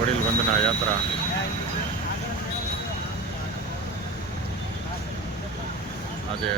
વડીલ વંદના યાત્રા આજે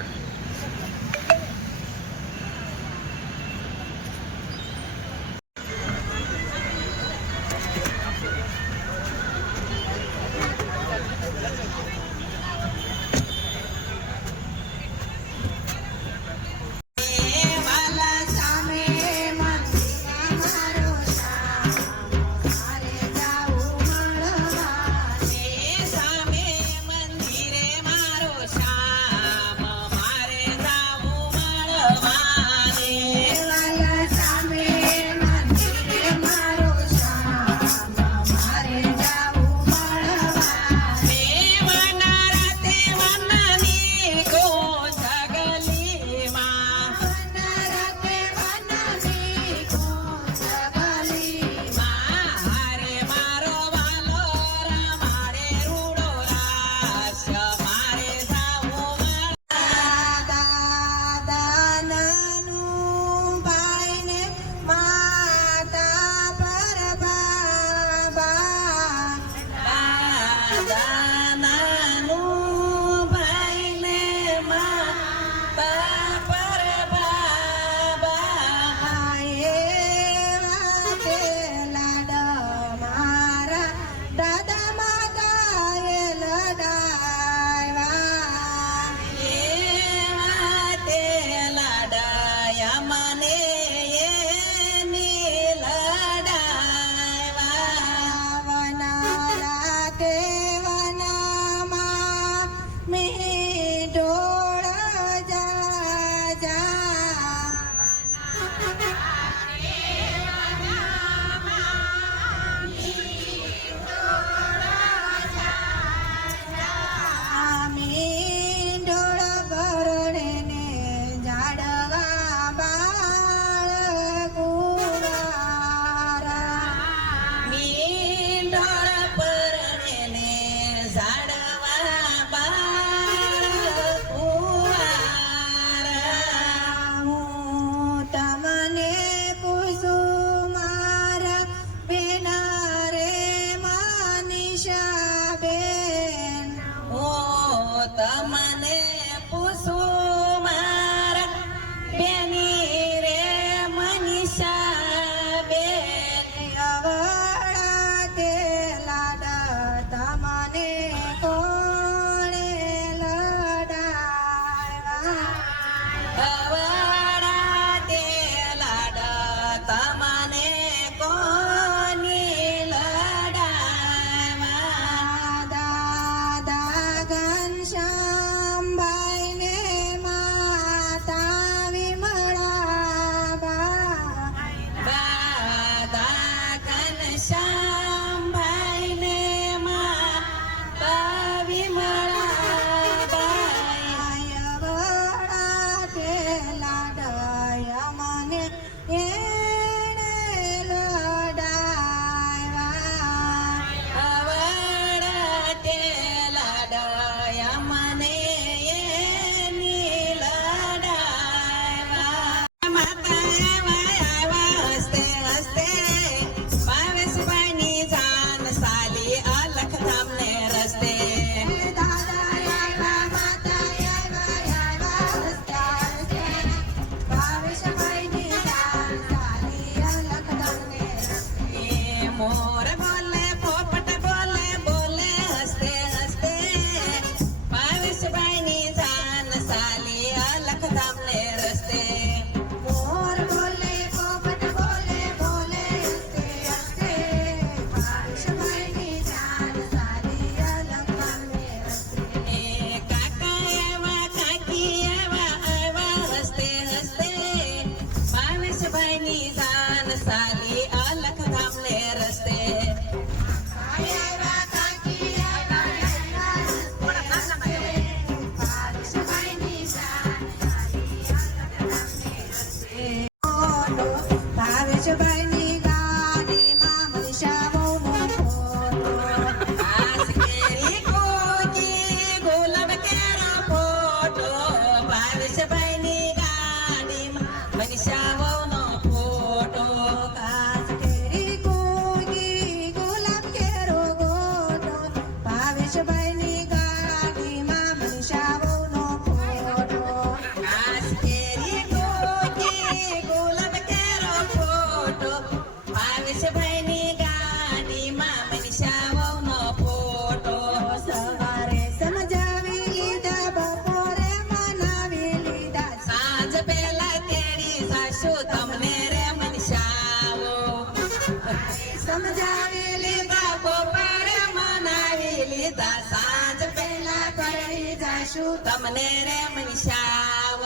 શું તમને રે મનસાવ.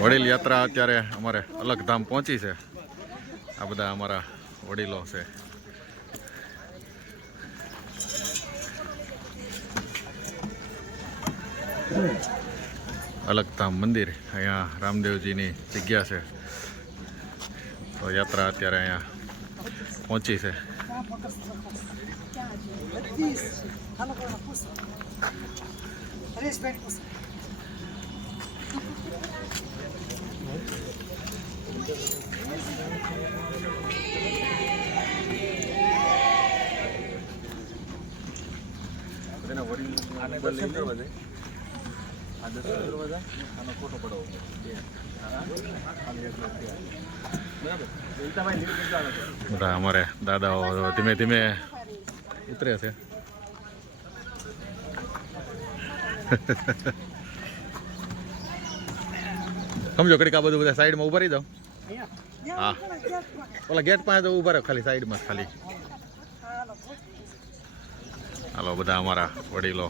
વડીલ યાત્રા અત્યારે અમારે અલગધામ પહોંચી છે. આ બધા અમારા વડીલો છે. અલગધામ મંદિર, અહીંયા રામદેવજીની જગ્યા છે. તો યાત્રા અત્યારે અહીંયા પહોંચી છે. બધા અમારે દાદાઓ ધીમે ધીમે ઉતરે છે. સમજો કડીક આ બધું બધા સાઈડમાં ઉભા રહી દો. હા, ઓલા ગેટ પાસે તો ઉભા રહો, ખાલી સાઈડમાં ખાલી. હાલો બધા અમારા વડીલો.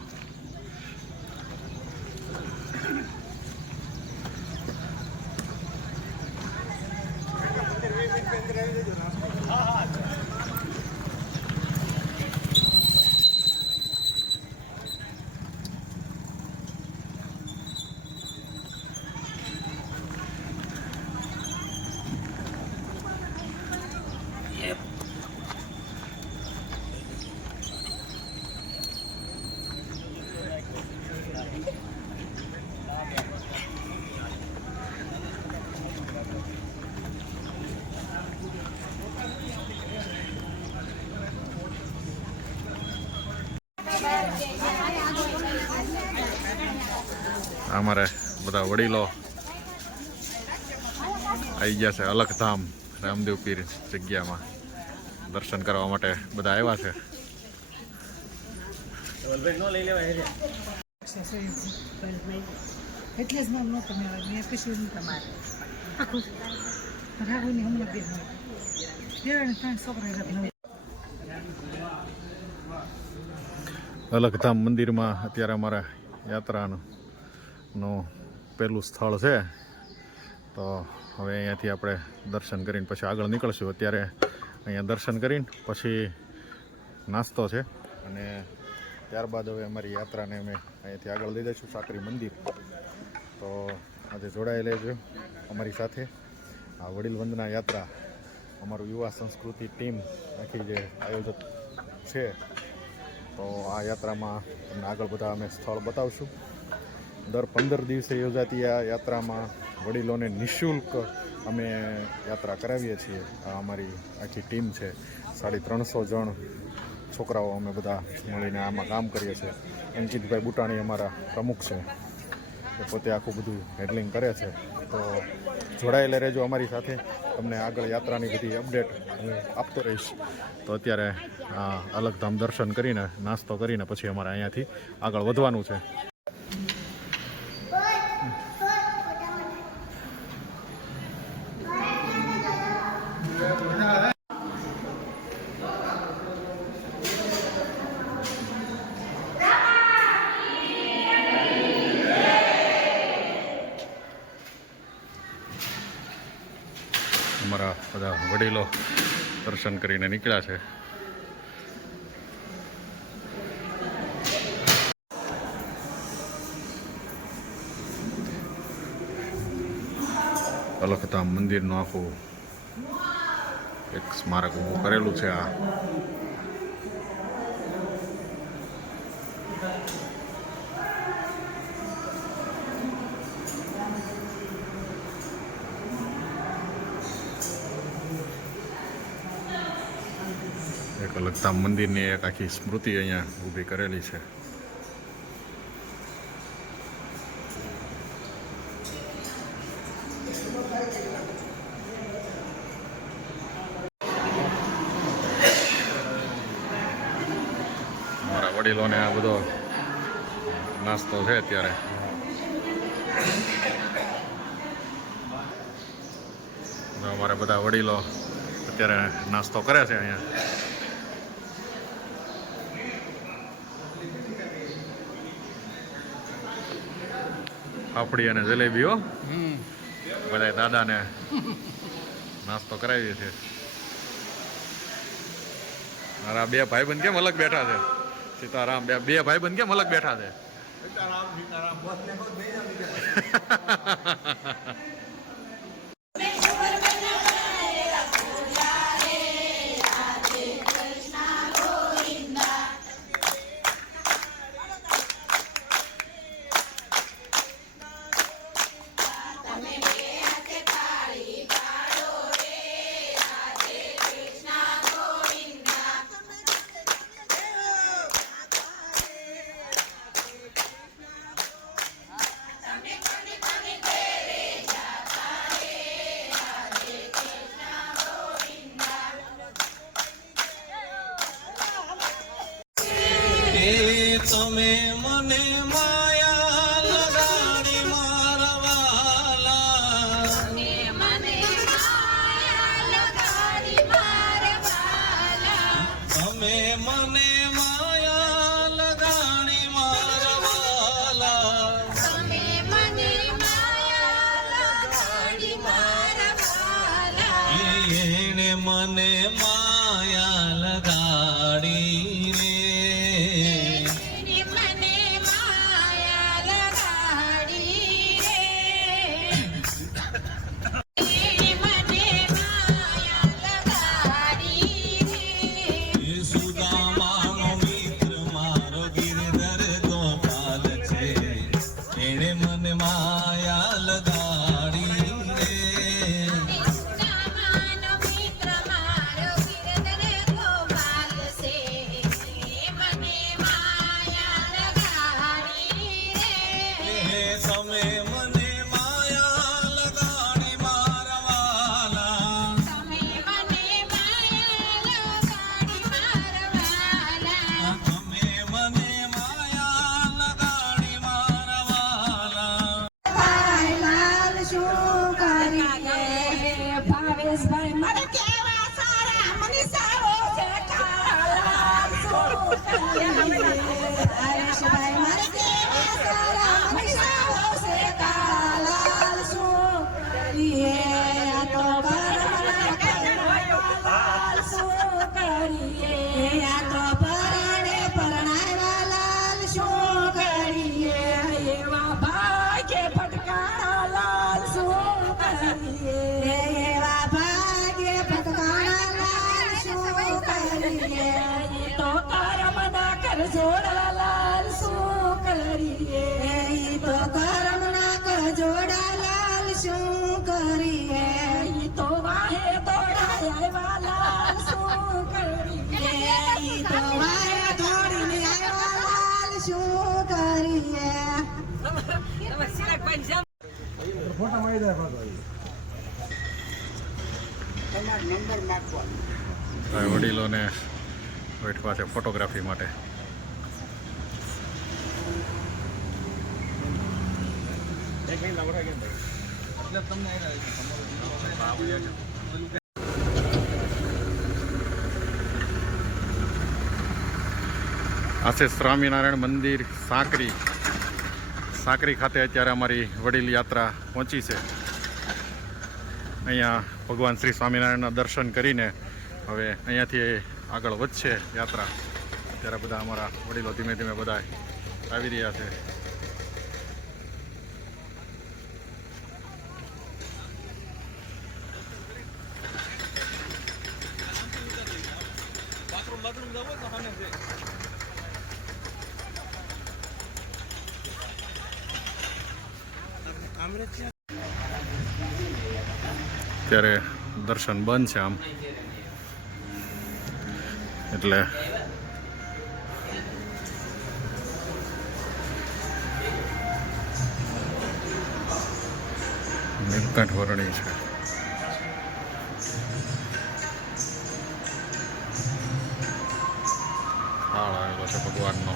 અમારે બધા વડીલો આવી ગયા છે અલગધામ રામદેવ પીર જગ્યામાં. દર્શન કરવા માટે બધા આવ્યા છે. એટલે જ નામ નહોતું મેળવ્યું, મેં કશું તમારે આખું રાઘુની હમણાં બે દેવાને 3 છોકરા. અલગધામ મંદિરમાં અત્યારે અમારા યાત્રાનું પહેલું સ્થળ છે. તો હવે અહીંયાથી આપણે દર્શન કરીને પછી આગળ નીકળશું. અત્યારે અહીંયા દર્શન કરીને પછી નાસ્તો છે અને ત્યારબાદ હવે અમારી યાત્રાને અમે અહીંયાથી આગળ લઈ જઈશું સાકરી મંદિર. તો આજે જોડાઈ લેજો અમારી સાથે. આ વડીલ વંદના યાત્રા અમારું યુવા સંસ્કૃતિ ટીમ આખી જે આયોજક છે. તો આ યાત્રામાં તમને આગળ બધા અમે સ્થળ બતાવશું. દર 15 દિવસે યોજાતી આ યાત્રામાં વડીલોને નિઃશુલ્ક અમે યાત્રા કરાવીએ છીએ. આ અમારી આખી ટીમ છે. 350 જણ છોકરાઓ અમે બધા મળીને આમાં કામ કરીએ છીએ. અંકિતભાઈ બુટાણી અમારા પ્રમુખ છે, એ પોતે આખું બધું હેન્ડલિંગ કરે છે. તો જોડાયેલા રહેજો અમારી સાથે. તમને આગળ યાત્રાની બધી અપડેટ હું આપતો રહીશ. તો અત્યારે અલગધામ દર્શન કરીને નાસ્તો કરીને પછી અમારે અહીંયાથી આગળ વધવાનું છે. અમારા બધા વડીલો દર્શન કરીને નીકળ્યા છે. અલગધામ મંદિરનું આખું એક સ્મારક ઊભું કરેલું છે. આ એક અલગધામ મંદિરની એક આખી સ્મૃતિ અહીંયા ઊભી કરેલી છે. મારા વડીલોને આ બધો નાસ્તો છે અત્યારે. અમારા બધા વડીલો અત્યારે નાસ્તો કરે છે અહીંયા. ફાફડી અને જલેબી હો બધા દાદાને નાસ્તો કરાવીએ છીએ. મારા બે ભાઈબંધ કેમ અલગ બેઠા છે? સીતારામ બે ભાઈબંધ કેમ અલગ બેઠા છે? તમે મને માયા લગાડી મારવાલા તમે મને માયા લગાડી મારવાલા એને મને માયા લગાડી રે જોડાલાલ શું કરીએ તો કરમ ના કર જોડાલાલ શું કરીએ તો વાહે દોડાય વાલાલ શું કરીએ તો વાહે દોડીને આવ્યા શું કરીએ વડીલોને બેઠવા છે ફોટોગ્રાફી માટે. આ છે સ્વામિનારાયણ મંદિર સાંકરી ખાતે અત્યારે અમારી વડીલ યાત્રા પહોંચી છે. અહીંયા ભગવાન શ્રી સ્વામિનારાયણના દર્શન કરીને હવે અહીંયાથી આગળ વધશે યાત્રા. ત્યારે બધા અમારા વડીલો ધીમે ધીમે બધા આવી રહ્યા છે. અત્યારે દર્શન બંધ છે આમ, એટલે નીલકંઠ વર્ણી છે. થાળ આવેલો છે ભગવાનનો.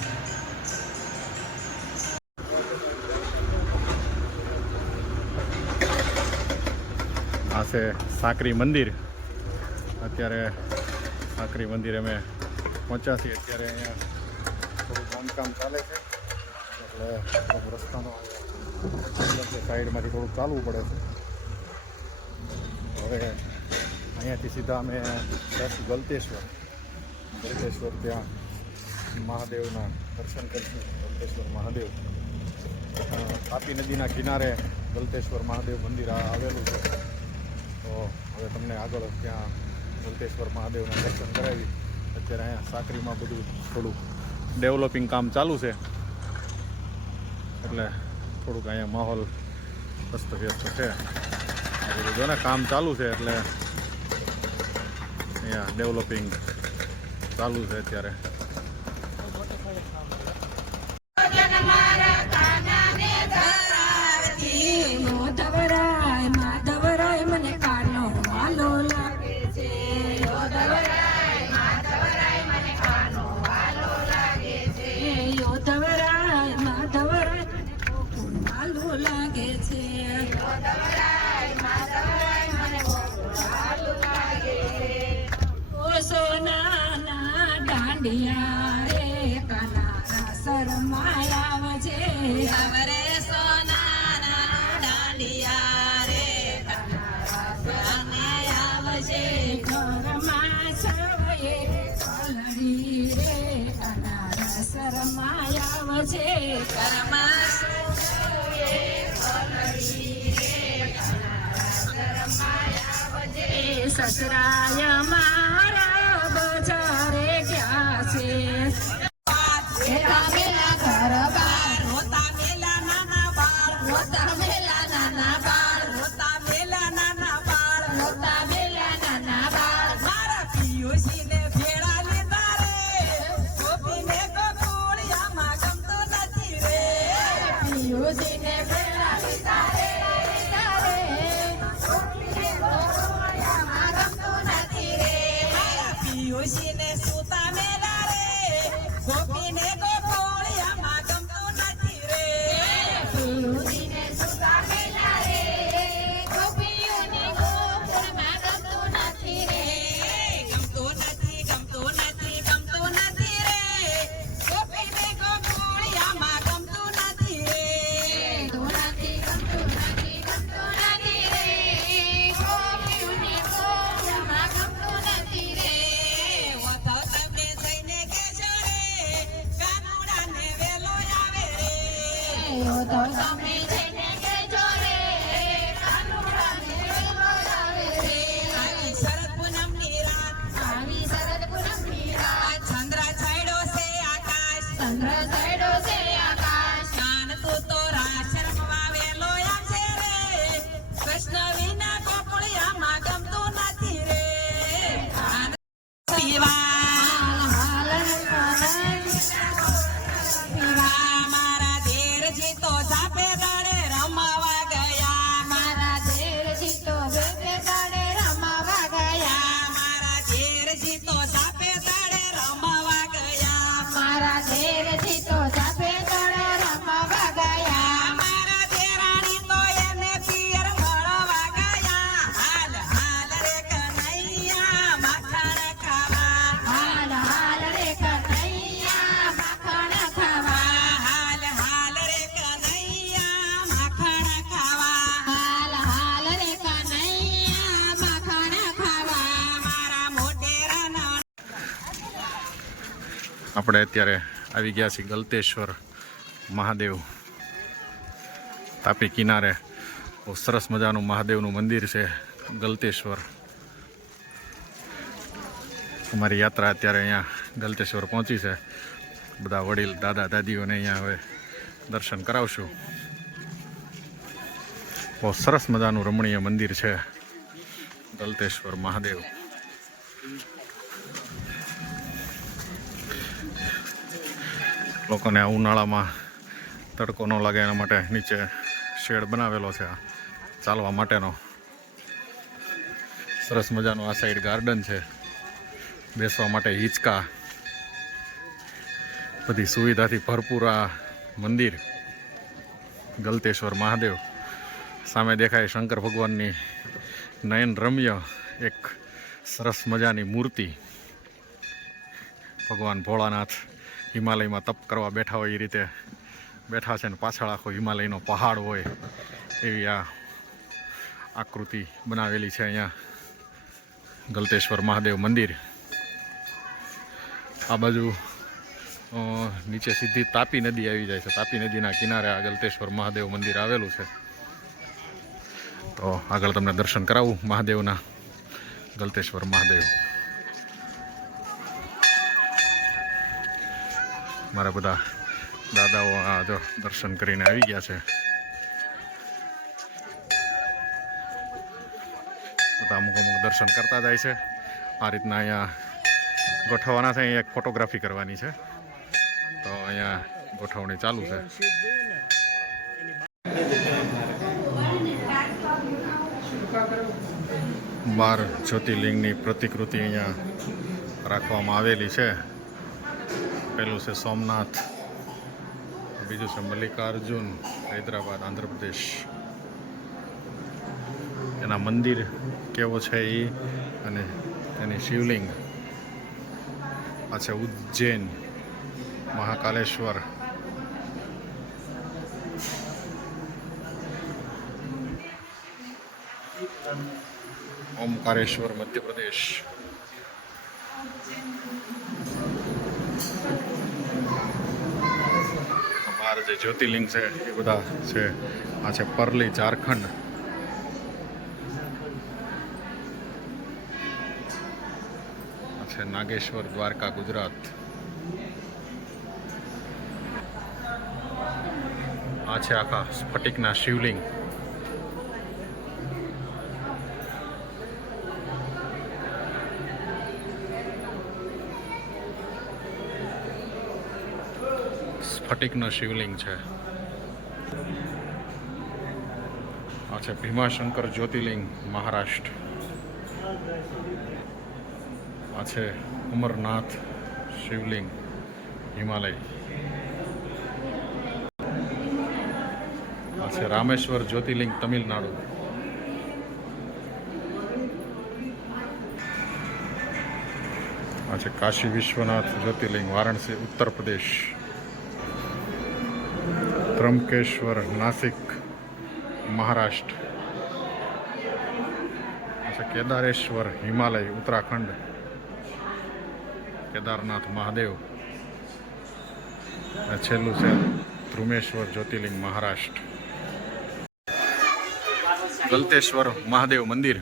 આ છે સાંકરી મંદિર. અત્યારે સાંકરી મંદિર અમે પહોંચ્યા છીએ. અત્યારે અહીંયા થોડું બાંધકામ ચાલે છે, એટલે રસ્તાનો સાઈડમાંથી થોડુંક ચાલવું પડે છે. હવે અહીંયાથી સીધા અમે જઈશું ગલતેશ્વર. ગલતેશ્વર ત્યાં મહાદેવના દર્શન કરીશું. ગલતેશ્વર મહાદેવ તાપી નદીના કિનારે ગલતેશ્વર મહાદેવ મંદિર આવેલું છે. તો હવે તમને આગળ ત્યાં ગલતેશ્વર મહાદેવના દર્શન કરાવી. અત્યારે અહીંયા સાકરીમાં બધું થોડુંક ડેવલપિંગ કામ ચાલુ છે, એટલે થોડુંક અહીંયા માહોલ અસ્તવ્યસ્ત છે. આ બધું જો ને કામ ચાલુ છે, એટલે અહીંયા ડેવલપિંગ ચાલુ છે અત્યારે. ધવરાય માધવરાય મને કાનો વાલો લાગે છે. ધવરાય મને કાનો વાલો લાગે છે. ધવરાય માધવરાય વાલો લાગે છે. ઓ સોનાના દાંડિયા રે કાના શરમાયા છે. હવે સોનાના દાંડિયા રે કાના આવજે. ઘરમાં છવયે કલડી રે કાના શરમાયા છે. ઘરમાં છવયે કલડી રે કાના શરમાયા છે. સસરાય મારા બજારે ગયા છે. ઘર બાર રોતા મેલા નાના બાળ, રોતા મેલા નાના બાળ, રોતા મેલા નાના બાળ, રોતા મેલા નાના બાળ. મારા પિયુષીને ભેળા લીધા રે, ગોપીને ગોકુળિયામાં ગમતું નથી રે. પિયુષીને ભેળા લીધા રે, ગોપીને ગોકુળિયામાં ગમતું નથી રે. મારા પિયુષીને સૂતા મેલા રે, ગોપીને ગોકુળિયામાં ગમતું નથી રે. પિયુષીને સૂતા મેલા રે, ગોપીઓને ગોકુળમાં ગમતું નથી રે. ગમતું નથી, ગમતું નથી, ગમતું નથી રે. ગોપીને ગોકુળિયામાં ગમતું નથી રે. ગમતું નથી, ગમતું નથી, ગમતું નથી રે. ગોપીઓને ગોકુળમાં ગમતું નથી રે. વાતો તમને જઈને કહેજો રે, કાનુડાને વેલો આવે રે. વાતો તમે જઈને કહેજો રે, કાનુડાને વેલો આવે રે. આવી શરદ પૂનમની રાત, આવી શરદ પૂનમની રાત. ચંદ્ર છાંયડો છે આકાશ, ચંદ્ર છાંયડો છે આકાશ. કાન તું તો રાસ રમવા વેલો આવશે રે. કૃષ્ણ વિના ગોકુળિયામાં ગમતું નથી રે. મારા દેરજી તો ઝાપે દાડે રમાવા ગયા. મારા દેરજી તો ઝાપે દાડે રમાવા ગયા. મારા દેરજી તો ઝાપે દાડે રમાવા ગયા. મારા દેરજી તો ઝાપે દાડે રમાવા ગયા. મારા દેરાણી તો એને પિયર મળવા ગયા. હાલ હાલ રે કનૈયા માખણ ખાવા. હાલ હાલ રે કનૈયા માખણ ખાવા. હાલ હાલ રે કનૈયા માખણ ખાવા. હાલ હાલ રે કનૈયા માખણ ખાવા. મારા મોટેરાના આપણે અત્યારે આવી ગયા છીએ ગલતેશ્વર મહાદેવ તાપી કિનારે. બહુ સરસ મજાનું મહાદેવનું મંદિર છે ગલતેશ્વર. અમારી યાત્રા અત્યારે અહીંયા ગલતેશ્વર પહોંચી છે. બધા વડીલ દાદા દાદીઓને અહીંયા હવે દર્શન કરાવશું. બહુ સરસ મજાનું રમણીય મંદિર છે ગલતેશ્વર મહાદેવ. લોકોને આ ઉનાળામાં તડકો ન લાગે એના માટે નીચે શેડ બનાવેલો છે ચાલવા માટેનો. સરસ મજાનું આ સાઈડ ગાર્ડન છે, બેસવા માટે હિંચકા, બધી સુવિધાથી ભરપૂર આ મંદિર ગલતેશ્વર મહાદેવ. સામે દેખાય શંકર ભગવાનની નયન રમ્ય એક સરસ મજાની મૂર્તિ. ભગવાન ભોળાનાથ હિમાલયમાં તપ કરવા બેઠા હોય એ રીતે બેઠા છે ને પાછળ આખો હિમાલયનો પહાડ હોય એવી આ આકૃતિ બનાવેલી છે અહીંયા ગલતેશ્વર મહાદેવ મંદિર. આ બાજુ નીચે સીધી તાપી નદી આવી જાય છે. તાપી નદીના કિનારે આ ગલતેશ્વર મહાદેવ મંદિર આવેલું છે. તો આગળ તમને દર્શન કરાવું મહાદેવના. ગલતેશ્વર મહાદેવ મારા બધા દાદાઓ આ જો દર્શન કરીને આવી ગયા છે. બધા અમુક દર્શન કરતા જાય છે. આ રીતના અહીંયા ગોઠવવાના છે. અહીંયા એક ફોટોગ્રાફી કરવાની છે તો અહીંયા ગોઠવણી ચાલુ છે. બાર જ્યોતિર્લિંગની પ્રતિકૃતિ અહીંયા રાખવામાં આવેલી છે. પહેલું છે સોમનાથ, બીજું છે મલ્લિકાર્જુન, હૈદરાબાદ, આંધ્રપ્રદેશ. એના મંદિર કેવો છે એ અને એની શિવલિંગ. આ છે ઉજ્જૈન, મહાકાલેશ્વર. ઓમકારેશ્વર, મધ્યપ્રદેશ. બાર જે જ્યોતિર્લિંગ છે એ બધા છે. આ છે પરલી, ઝારખંડ. આ છે નાગેશ્વર, દ્વારકા, ગુજરાત. આ છે આખા સ્ફટિકના શિવલિંગ. સ્ફટિકનો શિવલિંગ છે. આ છે ભીમાશંકર જ્યોતિર્લિંગ, મહારાષ્ટ્ર. આ છે અમરનાથ શિવલિંગ, હિમાલય. આ છે રામેશ્વર જ્યોતિર્લિંગ, તમિલનાડુ. આ છે કાશી વિશ્વનાથ જ્યોતિર્લિંગ, વારાણસી, ઉત્તર પ્રદેશ. ત્રંબકેશ્વર, નાસિક, મહારાષ્ટ્ર. આ છે કેદારેશ્વર, હિમાલય, ઉત્તરાખંડ. કેદારનાથ મહાદેવ. અને છેલ્લું છે ધ્રુમેશ્વર જ્યોતિર્લિંગ, મહારાષ્ટ્ર. ગલતેશ્વર મહાદેવ મંદિર.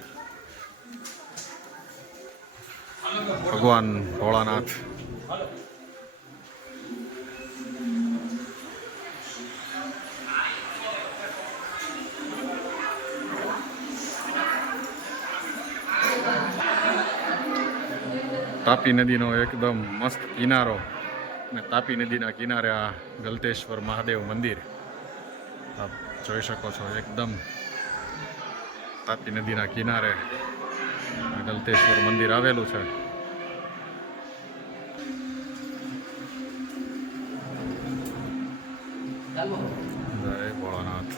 ભગવાન ભોળાનાથ. તાપી નદીનો એકદમ મસ્ત કિનારો અને તાપી નદીના કિનારે આ ગલતેશ્વર મહાદેવ મંદિર આપ જોઈ શકો છો. એકદમ તાપી નદીના કિનારે ગલતેશ્વર મંદિર આવેલું છે. જય ભોળાનાથ.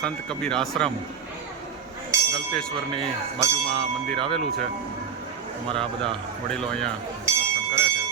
સંત કબીર આશ્રમ ગલતેશ્વરની બાજુમાં મંદિર આવેલું છે. અમારા આ બધા વડીલો અહીંયા દર્શન કરે છે.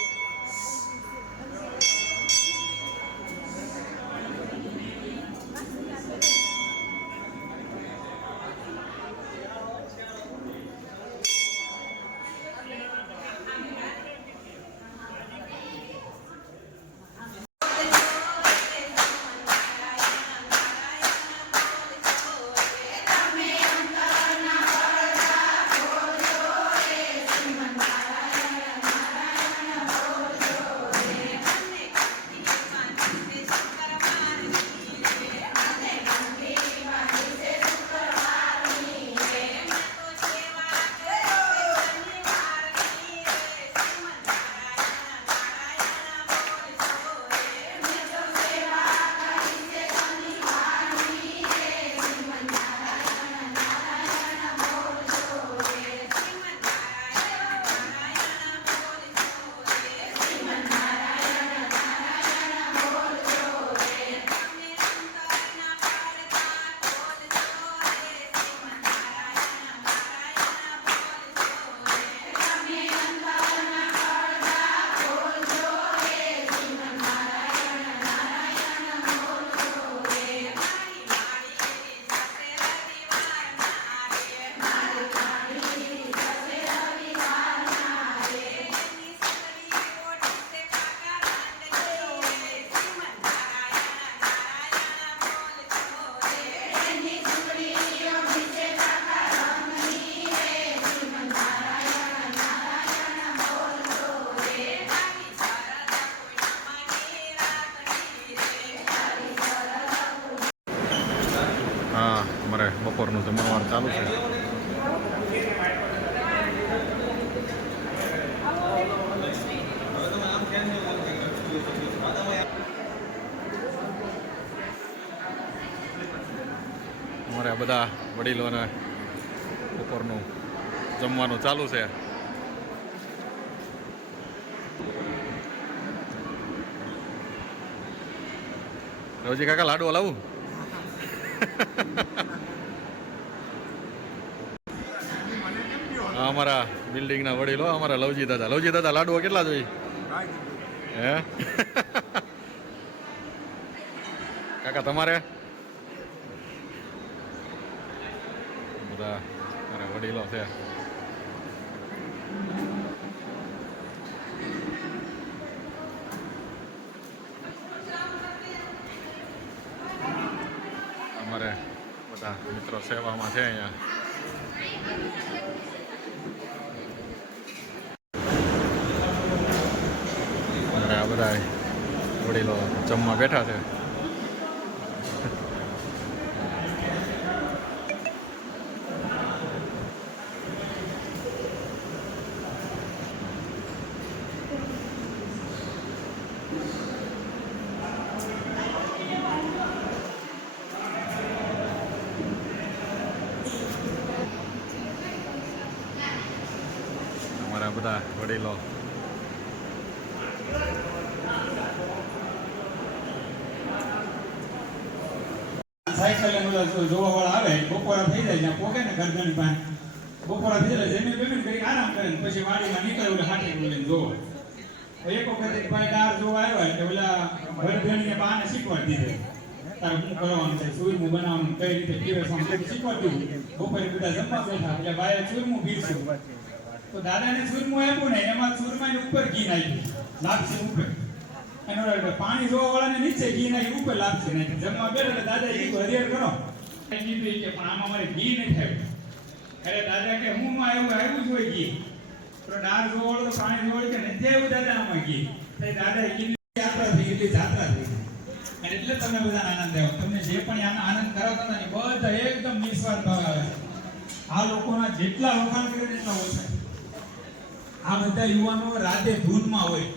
બધા વડીલોને બપોરનું જમવાનું ચાલુ છે. રવજી કાકા લાડુ હલાવું? અમારા બિલ્ડિંગના વડીલો અમારા લવજી દાદા લાડુઓ કેટલા જોઈએ હે? કાકા તમારે બધા મારા વડીલો છે. અમારે બધા મિત્રો સેવામાં છે અહીંયા. આ બધા વડીલો જમવા બેઠા છે. અમારા બધા વડીલો સાયકલ જોવા વાળા આવે બપોરા થઈ જાય ત્યાં પોકે ને ગરદન પાસે બપોરા થઈ જાય જમીન બેમીન કરી આરામ કરે ને પછી વાડીમાં નીકળે ઓલા હાથે લઈને જોવા. એક વખત ભાઈ ડાર જોવા આવ્યા એટલે ઓલા ગરદનને બાને શીખવાડી દીધે તારે શું કરવાનું છે ચૂરમું બનાવવાનું કઈ રીતે પીરસવાનું શીખવાડી દીધું. બપોરે બધા જમવા બેઠા એટલે ભાઈએ ચૂરમું પીરસ્યું તો દાદાને ચૂરમું આપ્યું ને એમાં ચૂરમાની ઉપર ઘી નાખ્યું લાપસી ઉપર એનો પાણી જોવા વાળાને નીચે ઘી નાખી ઉપર લાપસી નાખી જમવા બેઠા એટલે દાદા કીધું હરિયર કરો કીધું કે પણ આમાં મારે ઘી નથી આવ્યું. એટલે દાદા કે હું આવ્યું જ હોય ઘી તો ડાર જોવા વાળો તો પાણી જોવા કે નથી આવ્યું દાદા આમાં ઘી. દાદાએ કીધું યાત્રા થઈ એટલી જાત્રા થઈ અને એટલે તમે બધા આનંદ આવ્યો. તમને જે પણ આનો આનંદ કરાવતા હતા ને બધા એકદમ નિસ્વાર્થ ભાવ આવે. આ લોકોના જેટલા વખાણ કરે એટલા ઓછા. આ બધા યુવાનો રાતે ધૂનમાં હોય.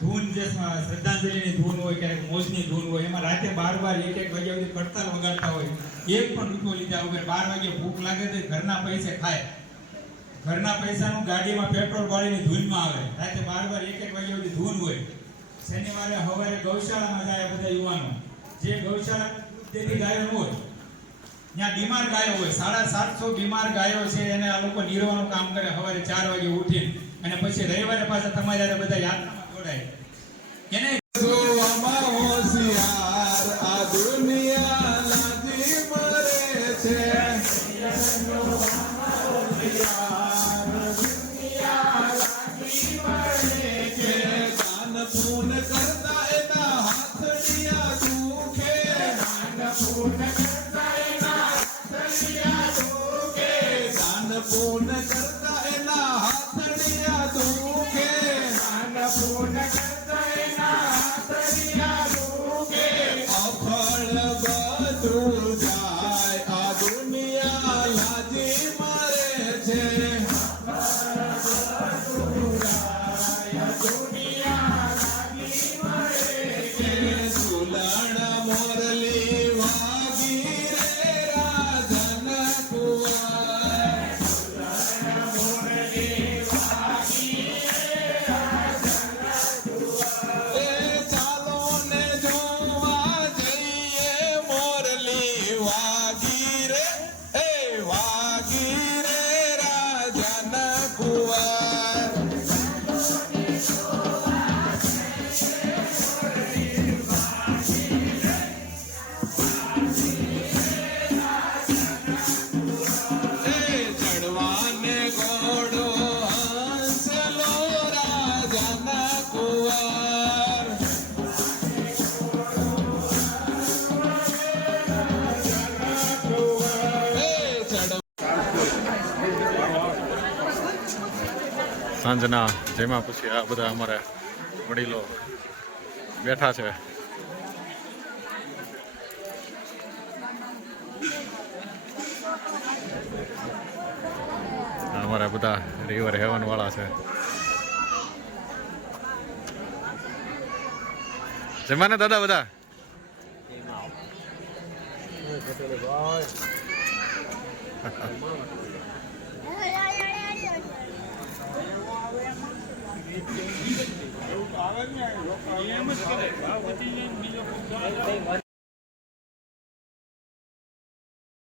ધૂન જે શ્રદ્ધાંજલિની ધૂન હોય ક્યારેક મોજની ધૂન હોય એમાં રાતે 12 1 વાગ્યા સુધી કડતાલ વગાડતા હોય. એક પણ રૂપિયો લીધા વગર 12 વાગે ભૂખ લાગે તો ઘરના પૈસે ખાય. ઘરના પૈસાનું ગાડીમાં પેટ્રોલ બાળીની ધૂનમાં આવે. રાતે 12 1 વાગ્યા સુધી ધૂન હોય. શનિવારે સવારે ગૌશાળામાં જાય બધા યુવાનો. જે ગૌશાળા તેથી ગાયો હોય ત્યાં બીમાર ગાયો હોય 750 બીમાર ગાયો છે એને આ લોકો નિરવાનું કામ કરે. સવારે 4 વાગે ઉઠીને અને પછી રવિવારે પાછા તમારે બધા યાત્રામાં જોડાય. એને જોવામાં હોશિયાર આ દુનિયા લાગી મરે છે. દાન પૂન કરતા એના હાથડિયા દુખે. દાન પૂન કરતા એના હાથડિયા દુખે. દાન પૂન કરતા એના હાથડિયા દુખે. દાન પૂન કરતા એના હાથડિયા દુખે. અફળ બધું જાય આ દુનિયા લાજી મરે છે. સુલણ મોરલી વાગી રે રાજન કુંવર. ચાલો ને જોવા જઈએ મોરલી વાગી રે વાગી રે રાજન કુંવર. ચડવાને ઘોડો હંસલો રાજન કુંવર. સાંજના જેમાં પછી આ બધા અમારા વડીલો બેઠા છે. અમારા બધા રિવર હેવન વાળા છે. જમાને દાદા બધા